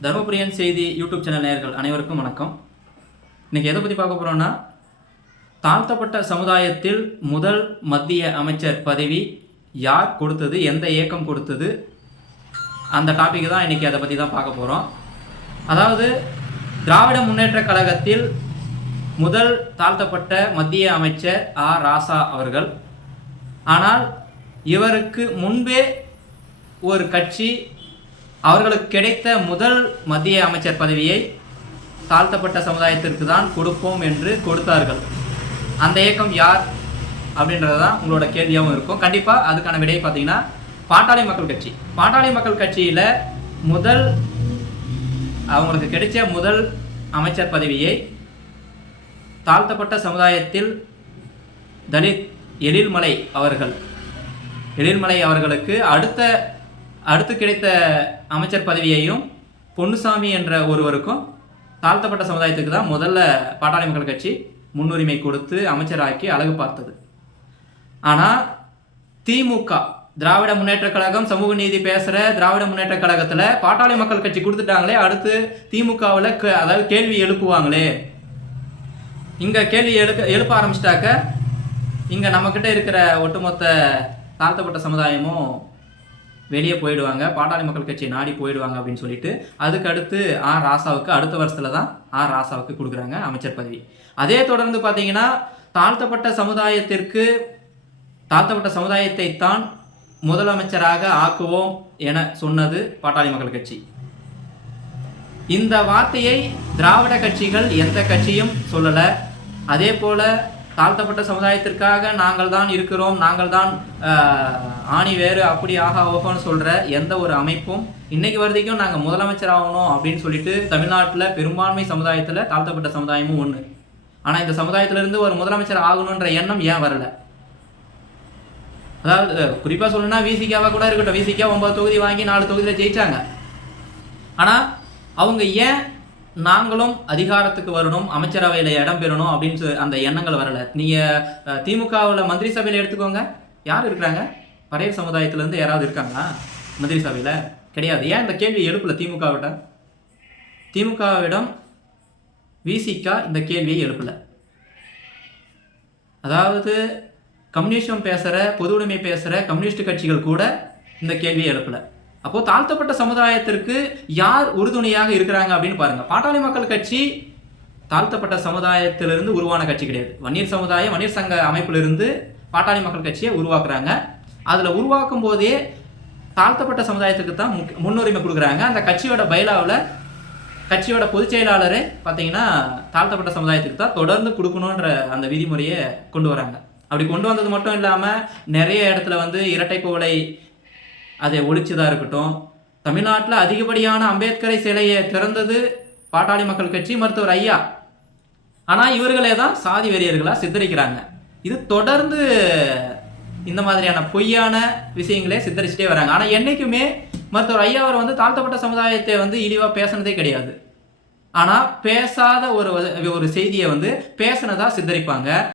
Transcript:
தருமபுரியன் செய்தி YouTube channel நேயர்கள் அனைவருக்கும் வணக்கம். இன்றைக்கி எதை பற்றி பார்க்க போகிறோன்னா தாழ்த்தப்பட்ட சமுதாயத்தில் முதல் மத்திய அமைச்சர் பதவி யார் கொடுத்தது எந்த இயக்கம் கொடுத்தது அந்த டாபிக் தான் இன்றைக்கி அதை பற்றி தான் பார்க்க போகிறோம் அதாவது திராவிட முன்னேற்ற கழகத்தில் முதல் தாழ்த்தப்பட்ட மத்திய அமைச்சர் ஆ. ராசா அவர்கள். ஆனால் இவருக்கு முன்பே ஒரு கட்சி அவர்களுக்கு கிடைத்த முதல் மத்திய அமைச்சர் பதவியை தாழ்த்தப்பட்ட சமுதாயத்திற்கு தான் கொடுப்போம் என்று கொடுத்தார்கள். அந்த இயக்கம் யார் அப்படின்றது தான் உங்களோட கேள்வியாகவும் இருக்கும். கண்டிப்பாக அதுக்கான விடையை பார்த்தீங்கன்னா பாட்டாளி மக்கள் கட்சி. பாட்டாளி மக்கள் கட்சியில் முதல் அவங்களுக்கு கிடைச்ச முதல் அமைச்சர் பதவியை தாழ்த்தப்பட்ட சமுதாயத்தில் தலித் எழில்மலை அவர்கள். எழில்மலை அவர்களுக்கு அடுத்த அடுத்து கிடைத்த அமைச்சர் பதவியையும் பொன்னுசாமி என்ற ஒருவருக்கும் தாழ்த்தப்பட்ட சமுதாயத்துக்கு தான் முதல்ல பாட்டாளி மக்கள் கட்சி முன்னுரிமை கொடுத்து அமைச்சராக்கி அழகு பார்த்தது. ஆனால் திமுக திராவிட முன்னேற்றக் கழகம் சமூக நீதி பேசுகிற திராவிட முன்னேற்றக் கழகத்தில் பாட்டாளி மக்கள் கட்சி கொடுத்துட்டாங்களே அடுத்து திமுகவில் அதாவது கேள்வி எழுப்புவாங்களே. இங்கே கேள்வி எழுக்க எழுப்ப ஆரம்பிச்சிட்டாக்க இங்கே நம்மக்கிட்ட இருக்கிற ஒட்டுமொத்த தாழ்த்தப்பட்ட சமுதாயமும் வெளியே போயிடுவாங்க. பாட்டாளி மக்கள் கட்சியை நாடி போயிடுவாங்க அப்படின்னு சொல்லிட்டு அதுக்கடுத்து ஆர் ராசாவுக்கு அடுத்த வருஷத்தில் தான் ஆர் ராசாவுக்கு கொடுக்குறாங்க அமைச்சர் பதவி. அதே தொடர்ந்து பார்த்தீங்கன்னா தாழ்த்தப்பட்ட சமுதாயத்திற்கு தாழ்த்தப்பட்ட சமுதாயத்தை தான் முதலமைச்சராக ஆக்குவோம் என சொன்னது பாட்டாளி மக்கள் கட்சி. இந்த வார்த்தையை திராவிட கட்சிகள் எந்த கட்சியும் சொல்லலை. அதே போல தாழ்த்தப்பட்ட சமுதாயத்திற்காக நாங்கள் தான் இருக்கிறோம் நாங்கள் தான் ஆணி வேறு அப்படி ஆகா ஓகோன்னு சொல்கிற எந்த ஒரு அமைப்பும் இன்னைக்கு வரைக்கும் நாங்கள் முதலமைச்சர் ஆகணும் அப்படின்னு சொல்லிட்டு தமிழ்நாட்டில் பெரும்பான்மை சமுதாயத்தில் தாழ்த்தப்பட்ட சமுதாயமும் ஒன்று ஆனால் இந்த சமுதாயத்திலிருந்து ஒரு முதலமைச்சர் ஆகணுன்ற எண்ணம் ஏன் வரலை? அதாவது குறிப்பாக சொல்லணும்னா விசிகாவாக கூட இருக்கட்டும். விசிகா ஒன்பது தொகுதி வாங்கி நாலு தொகுதியில் ஜெயிச்சாங்க. ஆனால் அவங்க ஏன் நாங்களும் அதிகாரத்துக்கு வரணும் அமைச்சரவையில் இடம் பெறணும் அப்படின்னு அந்த எண்ணங்கள் வரல. நீங்கள் திமுகவில் மந்திரி சபையில் எடுத்துக்கோங்க. யார் இருக்கிறாங்க? பழைய சமுதாயத்திலேருந்து யாராவது இருக்காங்களா? மந்திரி சபையில்? கிடையாது. ஏன் இந்த கேள்வி எழுப்பல திமுகவிடம் திமுகவிடம் விசிகா இந்த கேள்வியை எழுப்பலை? அதாவது கம்யூனிஸ்டம் பேசுகிற பொது உடைமை பேசுகிற கம்யூனிஸ்ட் கட்சிகள் கூட இந்த கேள்வியை எழுப்பலை. அப்போது தாழ்த்தப்பட்ட சமுதாயத்திற்கு யார் உறுதுணையாக இருக்கிறாங்க அப்படின்னு பாருங்க. பாட்டாளி மக்கள் கட்சி தாழ்த்தப்பட்ட சமுதாயத்திலிருந்து உருவான கட்சி கிடையாது. வன்னியர் சமுதாயம் வன்னியர் சங்க அமைப்பிலிருந்து பாட்டாளி மக்கள் கட்சியை உருவாக்குறாங்க. அதில் உருவாக்கும் போதே தாழ்த்தப்பட்ட சமுதாயத்துக்கு தான் முக் முன்னுரிமை கொடுக்குறாங்க. அந்த கட்சியோட பைலாவில் கட்சியோட பொதுச் செயலாளரே பார்த்தீங்கன்னா தாழ்த்தப்பட்ட சமுதாயத்துக்கு தான் தொடர்ந்து கொடுக்கணுன்ற அந்த விதிமுறையை கொண்டு வராங்க. அப்படி கொண்டு வந்தது மட்டும் இல்லாமல் நிறைய இடத்துல வந்து இரட்டை கோலை அதை ஒழிச்சதாக இருக்கட்டும். தமிழ்நாட்டில் அதிகப்படியான அம்பேத்கரை சிலையை திறந்தது பாட்டாளி மக்கள் கட்சி மருத்துவர் ஐயா. ஆனால் இவர்களே தான் சாதி வெறியர்களாக சித்தரிக்கிறாங்க. இது தொடர்ந்து இந்த மாதிரியான பொய்யான விஷயங்களே சித்தரிச்சுட்டே வராங்க. ஆனால் என்றைக்குமே மருத்துவர் ஐயா அவர் வந்து தாழ்த்தப்பட்ட சமுதாயத்தை வந்து இழிவாக பேசினதே கிடையாது. ஆனால் பேசாத ஒரு ஒரு செய்தியை வந்து பேசினதாக சித்தரிப்பாங்க.